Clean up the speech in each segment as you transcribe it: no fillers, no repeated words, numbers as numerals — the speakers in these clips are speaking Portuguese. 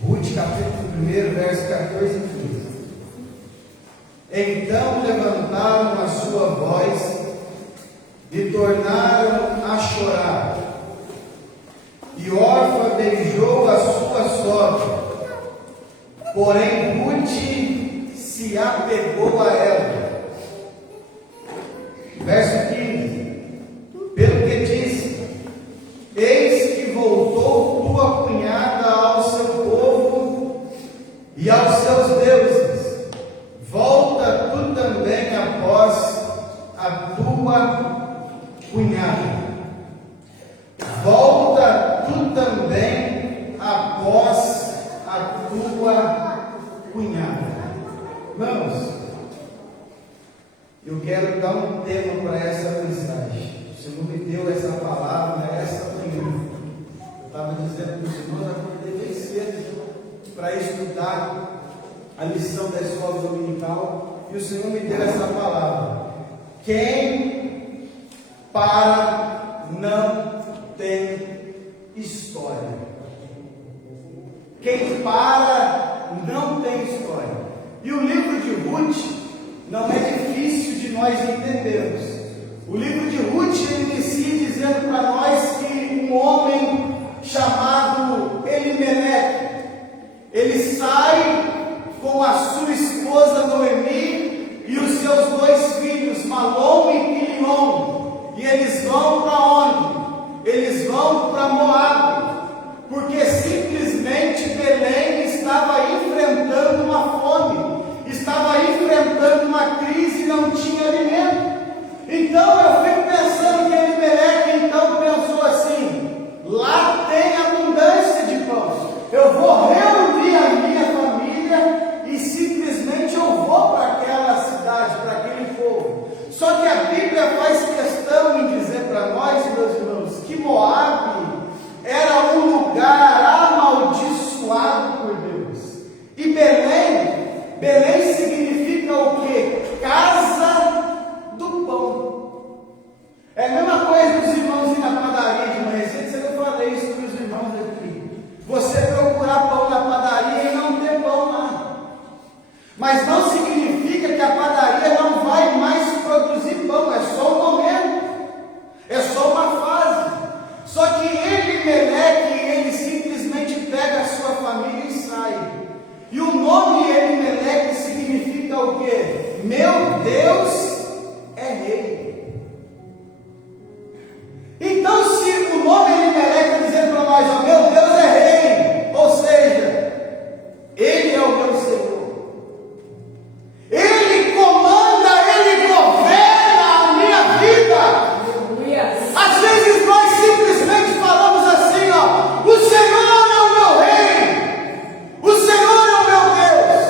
Ruth, capítulo 1, verso 14 e 15. Então levantaram a sua voz e tornaram a chorar. E Orfa beijou a sua sogra, porém Ruth se apegou a ela. Verso 15. Pelo que disse: eis que voltou tua cunhada ao seu povo e aos seus deuses. Volta tu também após a tua cunhada. Volta tu também após a tua cunhada. Irmãos, eu quero dar um tema para essa mensagem. O Senhor me deu essa palavra essa manhã. Eu estava dizendo para os irmãos, acordei bem cedo para estudar a lição da escola dominical, e o Senhor me deu essa palavra: quem para não tem história. Quem para não tem história. E o livro de Ruth não é difícil de nós entendermos. O livro de Ruth inicia dizendo para nós que um homem chamado Elimeleque, ele sai com a sua esposa Noemi e os seus dois filhos, Malom e Quilion, e eles vão para onde? Eles vão para Moabe, porque simplesmente Belém estava enfrentando uma fome, estava enfrentando uma crise e não tinha alimento. Então eu fico pensando que Elimeleque então pensou assim: lá tem abundância de pão, eu vou reunir a minha família e simplesmente eu vou para aquela cidade, para aquele povo. Só que a Bíblia faz questão em dizer para nós, meus irmãos, que Moabe era um lugar amaldiçoado por Deus. E Belém significa o quê? Casa do pão. É a mesma coisa que os irmãos ir na padaria de manhã cedo. Eu falei isso para os irmãos aqui. Você procurar pão na padaria e não ter pão lá. Mas não significa que a padaria não vai mais produzir pão. É só um momento. É só uma fase. Só que Elimeleque, ele simplesmente pega a sua família e sai. E o nome Elimeleque significa o quê? Meu Deus é rei. Então, se o nome Elimeleque está dizendo para nós, ó, meu Deus é rei, ou seja, Ele é o meu Senhor, Ele comanda, Ele governa a minha vida. Às vezes nós simplesmente falamos assim, ó, o Senhor é o meu rei, o Senhor é o meu Deus.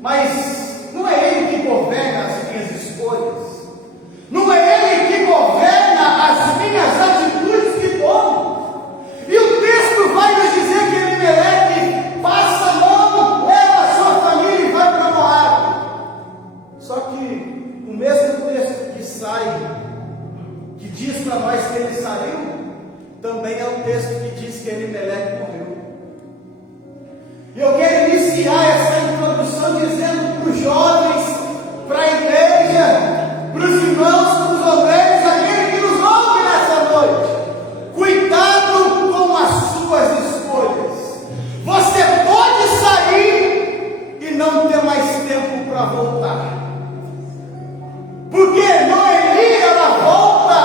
Mas não é Ele que governa as minhas escolhas, não é Ele que governa as minhas atitudes que tomo. E o texto vai nos dizer que Elimeleque passa a mão, leva a sua família e vai para Moabe. Só que o mesmo texto que sai, que diz para nós que ele saiu, também é o texto que diz que Elimeleque morreu. E eu quero iniciar essa introdução dizendo para os jovens, para a igreja, para os irmãos, para os obreiros, aquele que nos ouve nessa noite: cuidado com as suas escolhas. Você pode sair e não ter mais tempo para voltar. Porque Noemi, ela volta,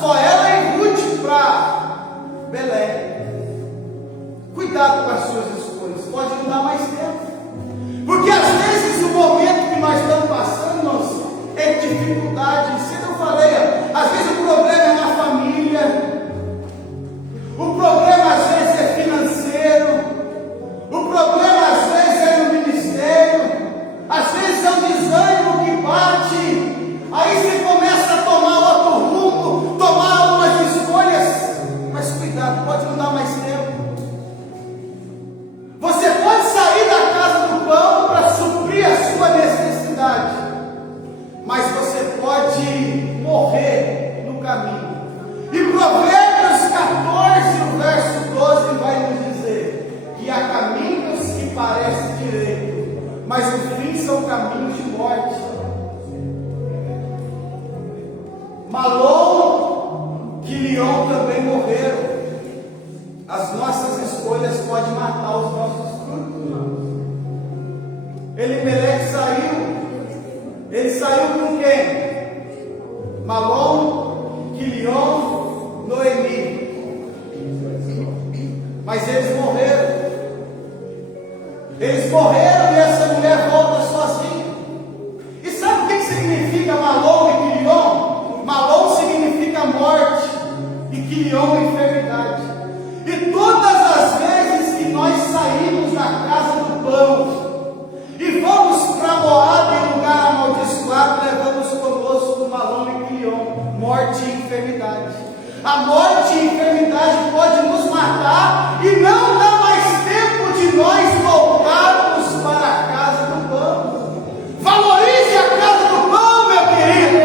só ela e Ruth, para Belém. Cuidado com as suas escolhas, pode não dar mais tempo. Porque às vezes o momento que nós estamos passando, irmãos, é dificuldade. Como eu falei, às vezes o problema é na família, o problema às vezes é financeiro, o problema às vezes é no ministério, às vezes é o desânimo que bate. Aí você começa a tomar outro rumo, tomar algumas escolhas, mas cuidado, pode não dar mais tempo. Você pode sair da morreram, as nossas escolhas podem matar os nossos frutos, irmãos. Elimeleque saiu. Ele saiu com quem? Malom, Quilion, Noemi. Mas eles morreram. Eles morreram e essa mulher volta sozinha. E sabe o que significa Malom e Quilion? Malom significa morte e Quilion enfermidade. E todas as vezes que nós saímos da casa do pão e vamos para Moabe, lugar amaldiçoado, levamos conosco Malom e Quilion, morte e enfermidade. A morte e a enfermidade pode nos matar e não dá mais tempo de nós voltarmos para a casa do pão. Valorize a casa do pão, meu querido.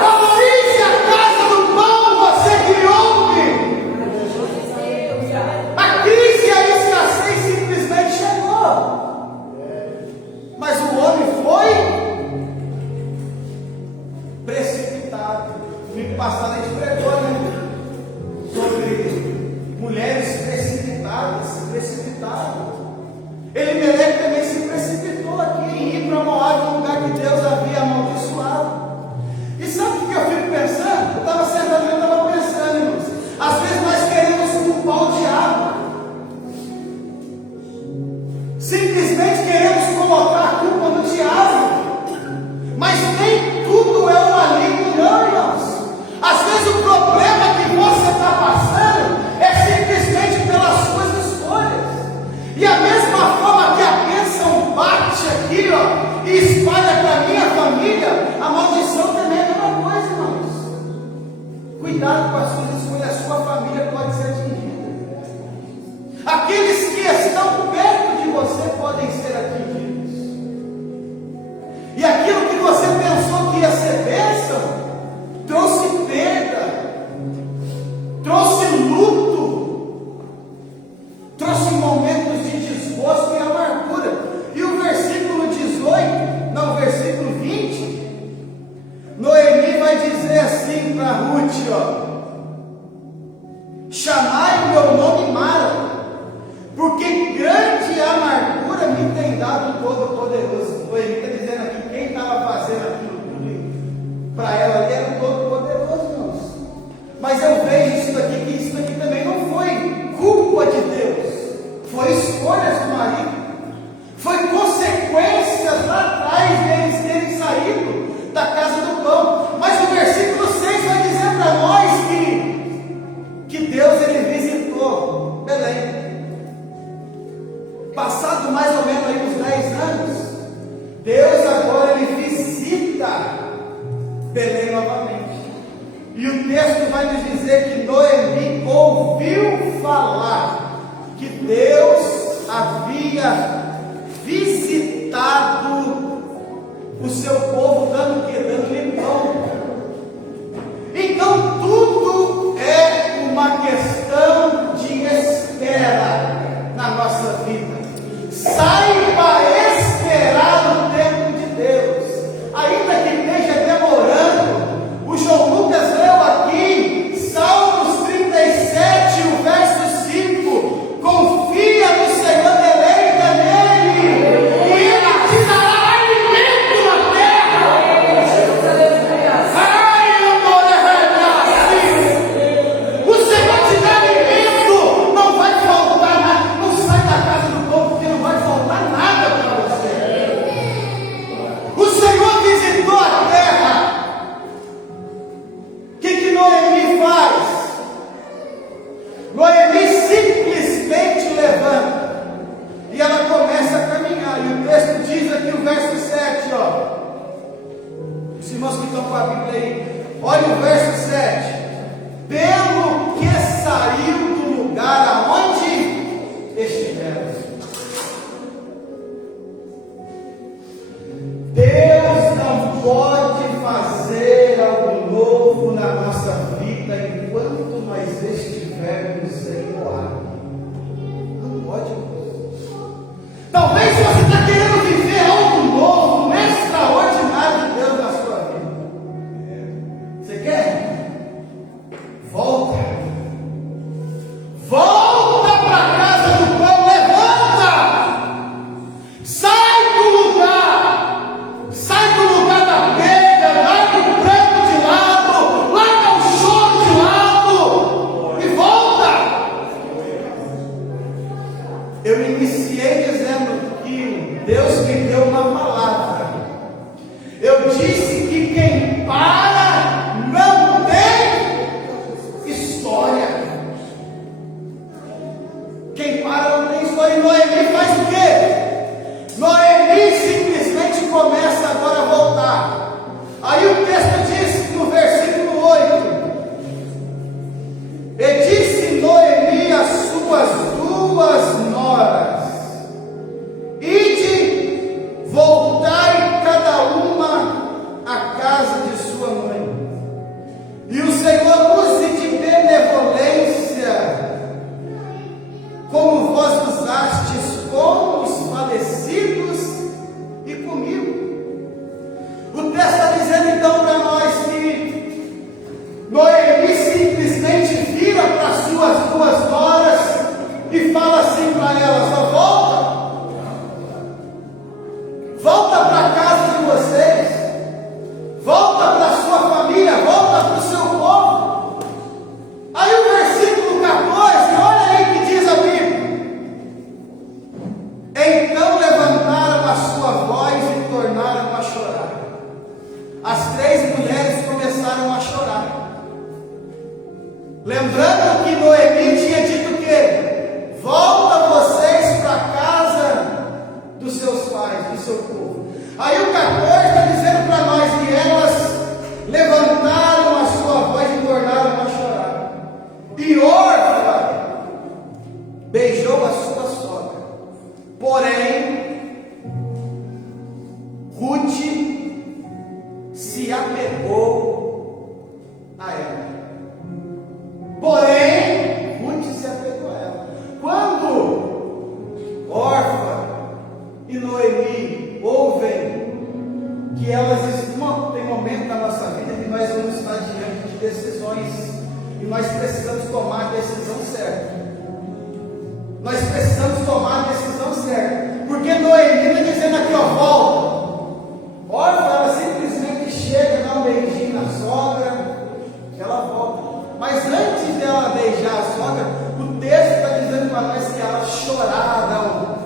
Valorize a casa do pão, você que me ouve. A crise e a escassez simplesmente chegou. Mas o homem foi precipitado. No passado a gente pregou, né? Sobre mulheres precipitadas. Elimeleque também se precipitou aqui em ir para Moabe, um lugar que Deus havia amaldiçoado. E sabe o que eu fico pensando? Eu estava sentado e eu estava pensando, irmãos. Às vezes nós queremos culpar o diabo. Simplesmente queremos colocar a culpa no diabo. Mas nem tudo é o maligno, não, irmãos. Às vezes o problema que você está passando é simplesmente pelas suas escolhas. E a mesma forma que a bênção bate aqui, ó, e espalha para a minha família, a maldição também é a mesma coisa, irmãos. Cuidado com as suas escolhas, a sua família pode ser atingida. Aqueles que estão perto de você podem ser atingidos. E aquilo que você pensou que ia ser bênção, trouxe perda, trouxe luto, trouxe momentos de desgosto e amargura. E o versículo 18, não, o versículo 20, Noemi vai dizer assim para Ruth, ó: chamai o meu nome Mara, porque grande amargura me tem dado o Todo-Poderoso. Noemi está dizendo aqui, quem estava fazendo aquilo tudo para ela ali era o Todo-Poderoso, irmãos. Mas eu vejo isso daqui, que isso daqui também não foi culpa de Deus, foi escolhas do marido, foi consequências lá atrás deles terem saído da casa do pão. Mas o versículo 6 vai dizer para nós que Deus ele visitou Belém. Passado mais ou menos aí uns 10 anos, Deus agora ele visita Belém novamente. E o texto vai nos dizer que Noemi ouviu falar que Deus havia visitado o seu povo, dando o quê? Dando-lhe pão. Então tudo é uma questão de espera na nossa vida. Saiba esperar o tempo de Deus, ainda que esteja demorando. O João Lucas leu aqui Salmos 37, o verso 5: confia no Senhor, deleita nele, e ele te dará alimento na terra. Ai, amor, o Senhor te dá alimento, não vai faltar nada. Não sai da casa do povo, porque não vai faltar nada para você. O Senhor visitou a terra. O que Noemi faz? Noemi simplesmente levanta e ela começa a caminhar. E o texto diz aqui, o verso 7, ó. Os irmãos que estão com a Bíblia aí, olha o verso 7. Pelo que saiu do lugar aonde estiveram. Deus não pode fazer algo novo na nossa vida enquanto nós estivermos em Moabe. Não pode. Talvez você está querendo viver algo novo, extraordinário de Deus na sua vida. Você quer? Volta. Eu iniciei dizendo que Deus me deu uma palavra. Eu disse que quem para não tem história. Quem para não tem história. E Noemi faz o quê? Noemi simplesmente começa agora a voltar. Aí o texto diz no versículo 8: e disse Noemi às suas duas noras: ide, voltai cada uma à casa de sua mãe, e o Senhor use de benevolência, como vós usastes com os falecidos e comigo. O texto está dizendo então para nós que Noemi simplesmente vira para as suas duas noras e fala assim para elas: volta para a casa de vocês, volta para a sua família, volta para o seu povo. Aí o versículo 14, olha aí que diz a Bíblia: então levantaram a sua voz e tornaram a chorar. As três mulheres começaram a chorar. Lembrando que Noemi tinha dito o quê? Volta vocês para a casa dos seus pais, do seu povo. Aí o 14 está dizendo para nós que elas levantaram a sua voz e tornaram a chorar. E Orfa beijou a sua sogra. Porém, Ruth se apegou a ela. Porém, Ruth se apegou a ela. Quando Orfa e Noemi ouvem que elas estão, tem momento na nossa vida que nós vamos estar diante de decisões e nós precisamos tomar a decisão certa. Nós precisamos tomar a decisão certa. Porque Noemi está dizendo aqui, volta. Orfa, ela simplesmente chega, dá um beijinho na sogra, ela volta. Mas antes dela beijar a sogra, o texto está dizendo para nós que elas choraram.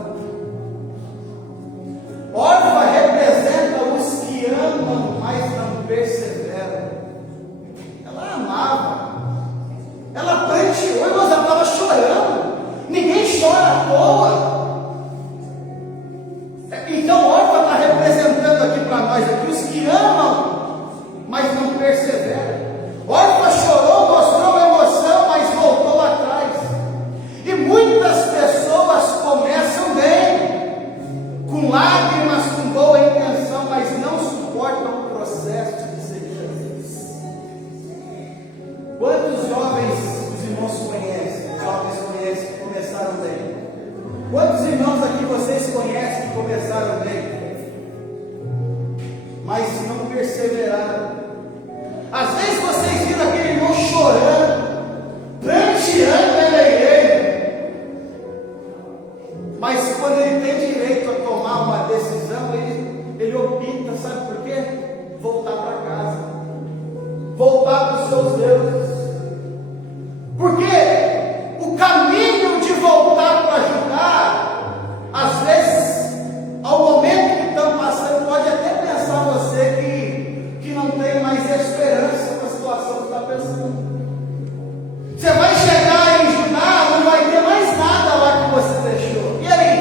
Orfa representa os que amam, mas não perseveram. Ela amava, ela pranteou, mas ela estava chorando. Ninguém chora à toa. Então Orfa está representando aqui para nós aqui os que amam, mas não perseveram. Orfa chorou, mostrou emoção, mas voltou atrás. E muitas pessoas começam bem, com lágrimas, com boa intenção, mas não suportam o processo de seguir a Deus. Quantos jovens os irmãos conhecem? Os jovens conhecem que começaram bem? Quantos irmãos aqui vocês conhecem que começaram bem, mas não perseveraram? Às vezes vocês viram aquele irmão chorando, pranteando na igreja, mas quando ele tem direito a tomar uma decisão, ele opta, sabe por quê? Voltar para casa, voltar para os seus deuses. Porque o caminho de voltar para ajudar, às vezes, ao momento que estão passando, pode até pensar você que não tem mais esperança na situação que está pensando. Você vai chegar em Judá, não vai ter mais nada lá que você deixou. E aí?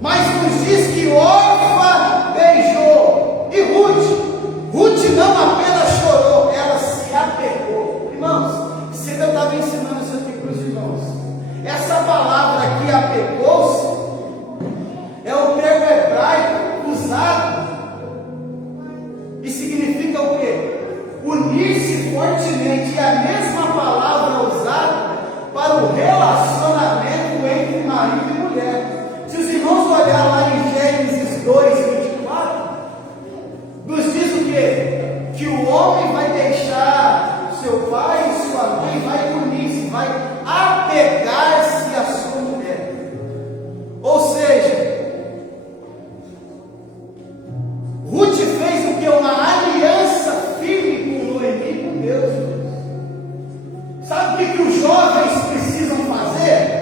Mas nos diz que Orfa beijou. E Ruth não apenas chorou, ela se apegou. Irmãos, se eu estava ensinando isso aqui para os irmãos. Essa palavra aqui, apegou-se, é o termo hebraico usado e significa o quê? Unir-se fortemente. É a mesma palavra usada para o relacionamento entre marido e mulher. Se os irmãos olharem lá em Gênesis 2:24, nos diz o quê? Que o homem vai deixar seu pai e sua mãe, vai unir-se, vai apegar-se à sua mulher. Ou seja, Ruth fez o que? Uma aliança firme com Noemi, com Deus. Sabe o que os jovens precisam fazer?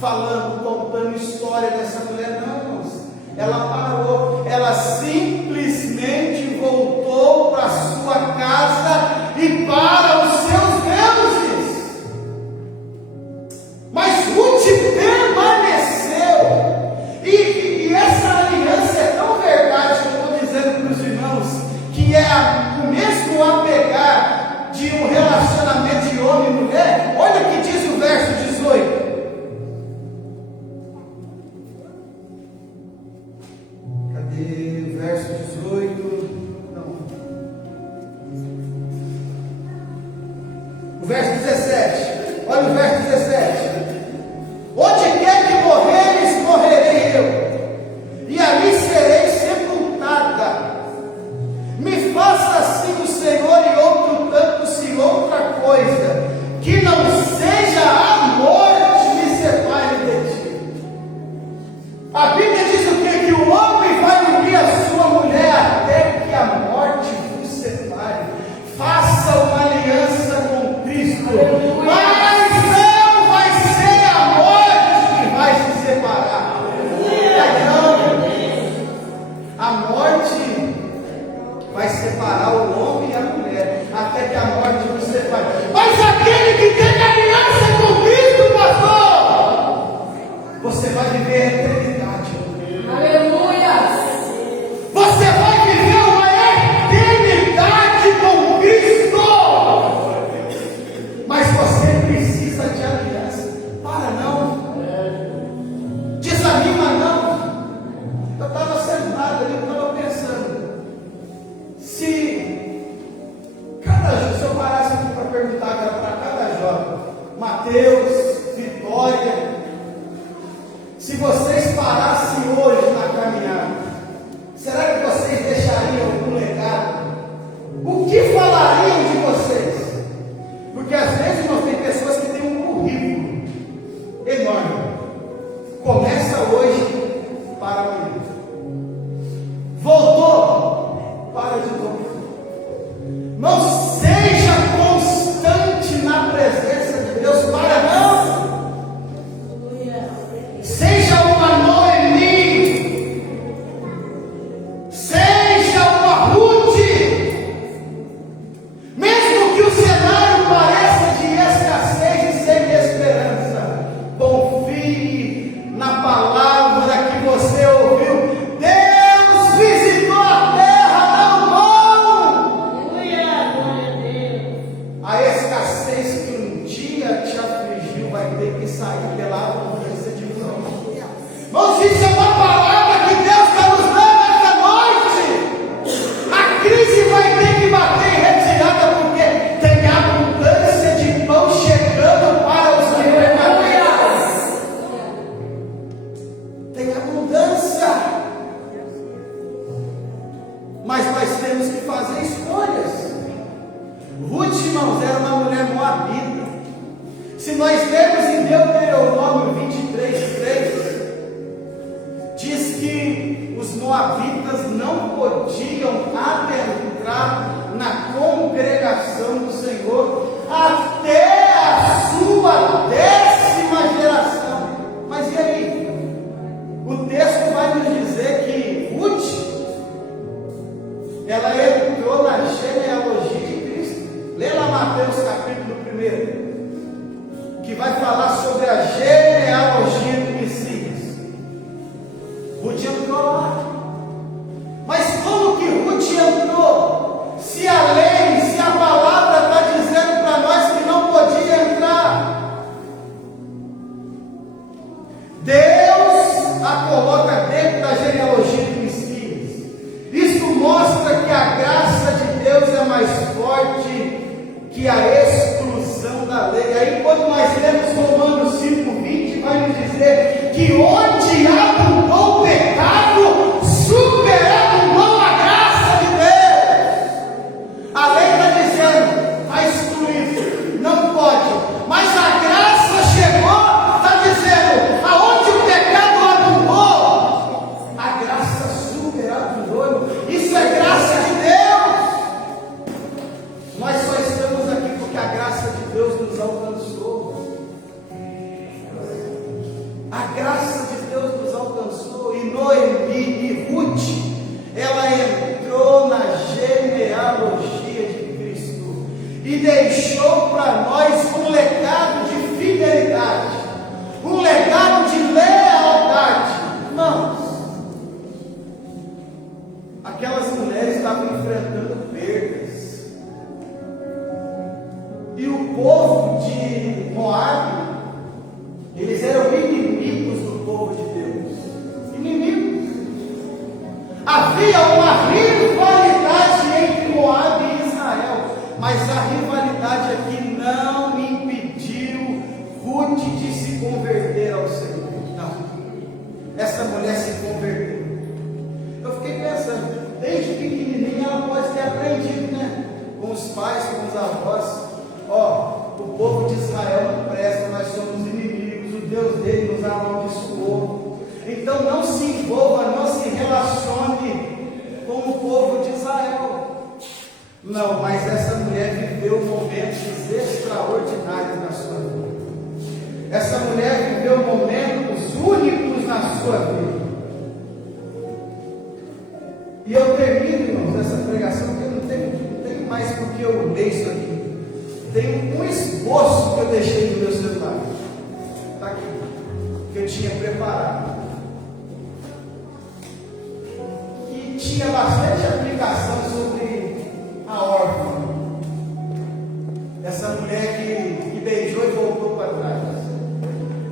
falando, contando história dessa mulher, não, irmãos. Ela parou, ela simplesmente voltou para a sua casa e para os seus deuses. Mas Ruth permaneceu, e essa aliança é tão verdade que eu estou dizendo para os irmãos, que é o mesmo apegar de um relacionamento de homem e mulher. Olha o que diz o verso 18. Verso 18, não. O verso 17, olha o verso 17. Onde quer que morreres, morrerei eu, e ali serei sepultada. Me faça assim o Senhor, e outro tanto, se outra coisa, que não seja a morte me separe de ti. A Bíblia diz o que? Que o homem vai unir a sua mulher até que a morte vos separe. Faça uma aliança com Cristo. Mas não vai ser a morte que vai se separar. Não. A morte vai separar o homem e a mulher até que a morte vos separe. Mas aquele que tem aliança com Cristo, pastor, você vai viver a eternidade. Aleluia! Você vai viver uma eternidade com Cristo. Mas você precisa de aliança. Para não. Desanima não. Eu estava sentado ali, eu estava pensando. Se eu parasse aqui para perguntar para cada jovem, Mateus, Vitória, se vocês parassem hoje na caminhada, será que vocês deixariam algum legado? O que falariam de vocês? Porque às vezes nós temos pessoas que têm um currículo enorme. Começa hoje, para amanhã. Voltou, para de novo. Não seja constante na presença de Deus, para não. Seja uma Noemi, seja uma Ruth, mesmo que o cenário pareça de escassez e sem esperança, confie na palavra que você ouviu. Deus visitou a terra, não. A escassez que um dia te afligiu vai ter que sair pela abundância de Deus. Irmãos, isso é uma palavra que Deus está nos dando esta noite. A crise vai ter que bater em retirada, porque tem abundância de pão chegando para os libertadores. Tem abundância. Mas nós temos que fazer escolhas. Ruth, irmãos, era uma mulher moabita. Se nós vemos em Deuteronômio 23:3, diz que os moabitas não podiam adentrar na congregação do Senhor até a sua 10ª geração. Mas e aí? O texto vai nos dizer que Ruth, ela entrou na genealogia de Cristo. Lê lá Mateus capítulo 1, que vai falar sobre a genealogia do Messias. Ruth entrou lá. Mas como que Ruth entrou? Se a lei, se a palavra está dizendo para nós que não podia entrar. Deus a coloca dentro da genealogia do Messias. Isso mostra que a graça de Deus é mais forte que a exclusão da lei. Aí quando nós lemos Romanos 5:20, vai nos dizer que onde abundou o pecado, superabundou a graça de Deus. A lei está dizendo, está excluído, não pode. Mas a graça chegou, está dizendo, aonde o pecado abundou, a graça superabundou. Isso é graça de Deus. Nós só estamos aqui porque a graça de Deus nos alcançou. A graça de Deus nos alcançou, e Noemi e Ruth, ela entrou na genealogia de Cristo e deixou para nós um legado de fidelidade, um legado de lealdade. Irmãos, aquelas mulheres estavam enfrentando perdas, e o povo de Moabe, eles eram inimigos do povo de Deus. Inimigos. Havia uma rivalidade entre Moabe e Israel, mas a rivalidade aqui não impediu Ruth de se converter ao Senhor. Não. Essa mulher se converteu. Eu fiquei pensando, desde pequenininha ela pode ter aprendido, né? Com os pais, com os avós. O povo de Israel não presta, nós somos inimigos, o Deus dele nos amaldiçoou. Então não se envolva, não se relacione com o povo de Israel. Não, mas essa mulher viveu momentos extraordinários na sua vida. Essa mulher viveu momentos únicos na sua vida. E eu termino, irmãos, essa pregação, porque eu não tenho mais porque eu ler isso aqui. Tem um esboço que eu deixei no meu celular. Está aqui. Que eu tinha preparado. E tinha bastante aplicação sobre a órfã. Essa mulher que beijou e voltou para trás.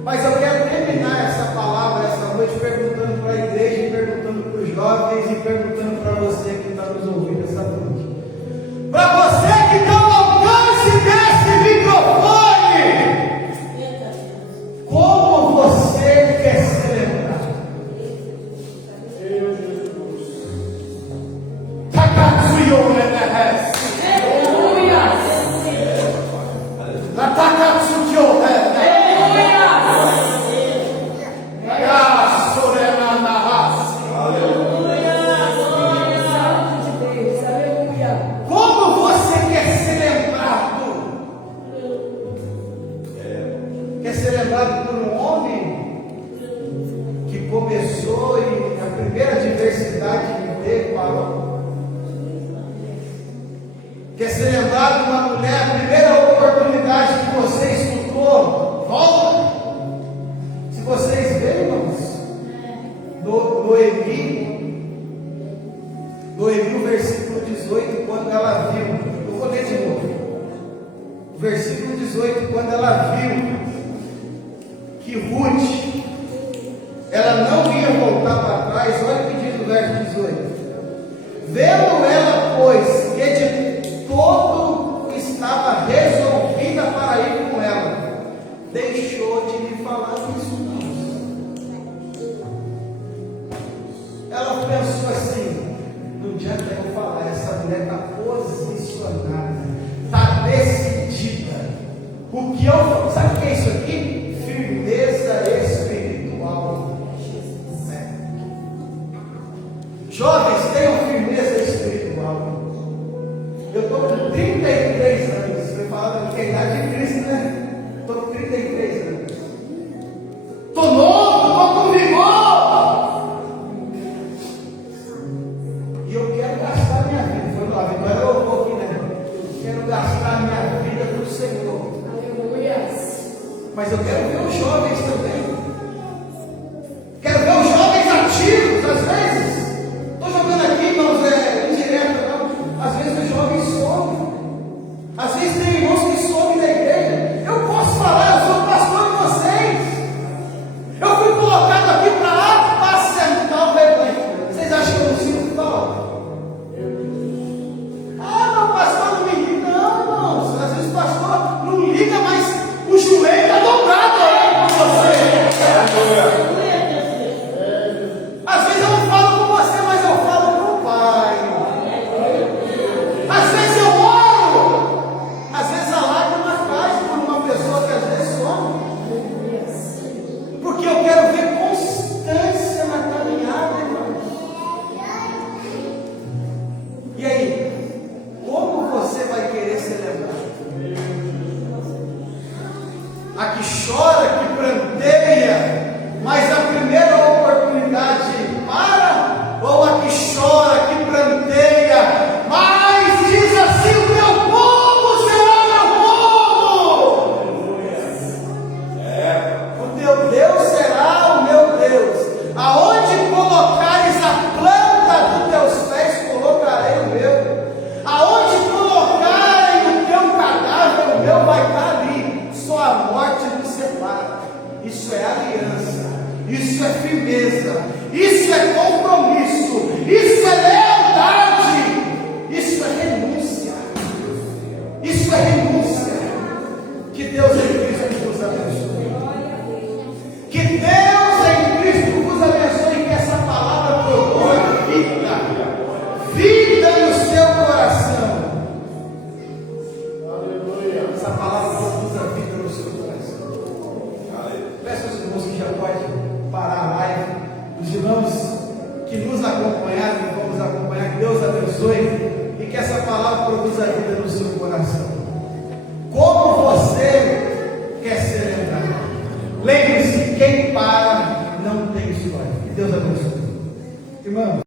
Mas eu quero terminar essa palavra essa noite perguntando para a igreja, perguntando para os jovens e perguntando para você que está nos ouvindo essa noite. Para você que está ao alcance desse microfone, como você quer se lembrar? Takatsuyo Nenehes. Aleluia. La Takatsuyo Nenehes. Como você quer ser lembrado? Quer ser lembrado por um homem que começou e a primeira adversidade que teve parou? Quer ser lembrado de uma mulher, a primeira oportunidade que você escutou? Volta! Se vocês verem, irmãos, Noemi, o versículo 18, quando ela viu, eu vou ler de novo, o versículo 18, quando ela viu que Ruth, ela não ia voltar para trás, olha o que diz o verso 18: vendo ela, pois, que de todo estava resolvida para ir com ela, deixou de lhe falar isso. Ela pensou assim: não adianta eu falar, essa mulher está posicionada, está decidida. O que eu, sabe o que é isso aqui? Firmeza espiritual. Jovens, tenham firmeza espiritual. Eu estou com 33 anos. Você fala que é a idade de Cristo, né? Estou com 33 anos. Estou novo, estou com vigor. E eu quero gastar minha vida. Foi lá, agora eu vou aqui, né? Eu quero gastar minha vida para o Senhor. Aleluia. isso é aliança, isso é firmeza, isso é compromisso, isso é lealdade, isso é renúncia. Isso é renúncia. Que Deus em Cristo vos abençoe. Que Deus em Cristo vos abençoe. Que essa palavra produza vida no seu coração. Aleluia. Essa palavra produza vida no seu coração. Peço aos irmãos que já podem parar a live. Os irmãos que nos acompanharam, que vamos acompanhar, que Deus abençoe. E que essa palavra produza vida no seu coração. Como você quer ser lembrado? Lembre-se, quem para não tem história. Que Deus abençoe. Irmãos.